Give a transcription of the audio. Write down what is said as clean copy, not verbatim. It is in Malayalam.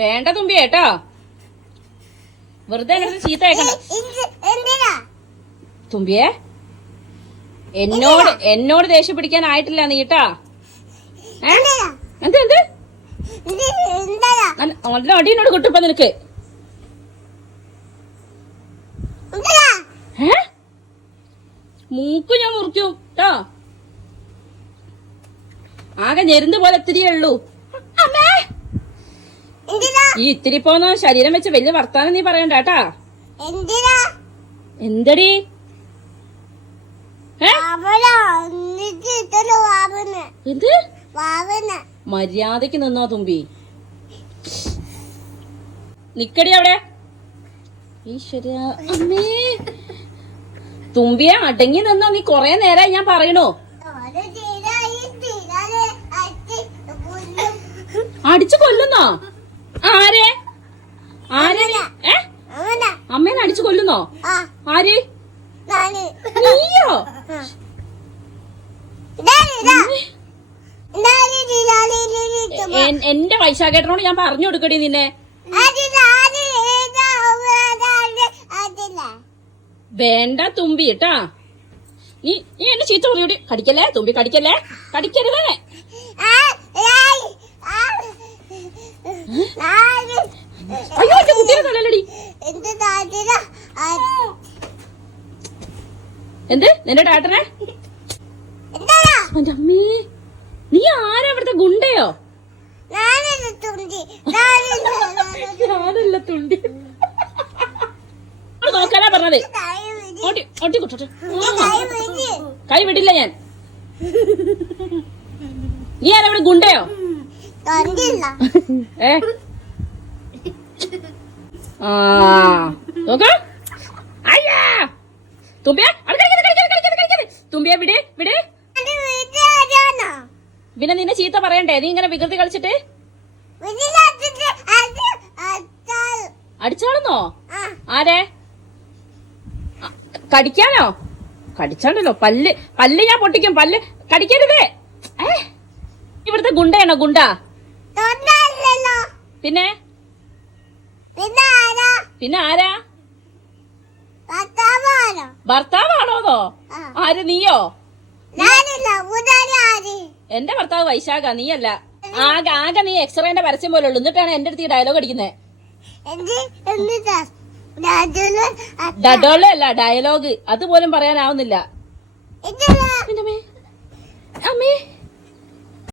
വേണ്ട തുമ്പി കേട്ടോ, വെറുതെ അങ്ങനെ ചീത്ത കേൾക്കണ്ട. തുമ്പിയെ എന്നോട് ദേഷ്യം പിടിക്കാനായിട്ടില്ല നീ കേട്ടാ. എന്ത് എന്ത് നല്ല അടിയോട് കിട്ടുമ്പോ നിനക്ക്. മൂക്ക് ഞാൻ മുറിക്കും കേട്ടോ. ആകെ ഞെരുന്ന് പോലെ ഇത്തിരിയേ ഉള്ളൂ. ഈ ഇത്തിരി പോന്ന ശരീരം വെച്ച് വലിയ വർത്താനം നീ പറയണ്ട കേട്ടാ. എന്തടി എന്ത് മര്യാദക്ക് നിന്നോ തുമ്പി. നിക്കടി അവിടെ. ഈശ്വര അമ്മേ, തുമ്പിയെ അടങ്ങി നിന്നോ. നീ കൊറേ നേരമായി ഞാൻ പറയണോ. അടിച്ചു കൊല്ലുന്നോ? ആരെ ആരെ അമ്മേനെ അടിച്ചു കൊല്ലുന്നോ? ആര്? നീയോ? എന്റെ വൈശാഖേട്ടനോട് ഞാൻ പറഞ്ഞു കൊടുക്കടി നിന്നെ. വേണ്ട തുമ്പി കേട്ടാ. നീ എന്നെ ചീത്ത പറയൂടി. കടിക്കല്ലേ തുമ്പി, കടിക്കല്ലേ, കടിക്കരുതേ. അയ്യോ എന്റെ കുട്ടിയെ തലല്ലടി. എന്ത് നിന്റെ ഡാട്ടനെ? എന്റെ അമ്മേ, നീ ആരാ ഇവിടുത്തെ ഗുണ്ടയോ? ഞാനല്ല തുണ്ടി. നോക്കാനാ പറഞ്ഞത്. കൈ വിടില്ല ഞാൻ. നീ ആരാ ഇവിടെ ഗുണ്ടയോ? അയ്യാ തുമ്പിയ തുമ്പിയ വിട് വിട്. പിന്നെ നിന്നെ ചീത്ത പറയണ്ടേ നീ ഇങ്ങനെ വികൃതി കളിച്ചിട്ട്? അടിച്ചാണെന്നോ? ആരെ? കടിക്കാനോ? കടിച്ചാണ്ടല്ലോ പല്ല് ഞാൻ പൊട്ടിക്കും. പല്ല് കടിക്കരുതേ. ഇവിടുത്തെ ഗുണ്ടയാണോ ഗുണ്ട? പിന്നെ പിന്നെ ആരാ? ഭർത്താവാണോന്നോ? ആര്? നീയോ? എന്റെ ഭർത്താവ് വൈശാഖ, നീയല്ല. ആകെ നീ എക്സ്റേന്റെ പരസ്യം പോലെ ഉള്ളു. എന്നിട്ടാണ് എന്റെ അടുത്ത് ഈ ഡയലോഗ് അടിക്കുന്നത്. ഡഡോള അല്ല, ഡയലോഗ്. അതുപോലും പറയാനാവുന്നില്ല. അമ്മേ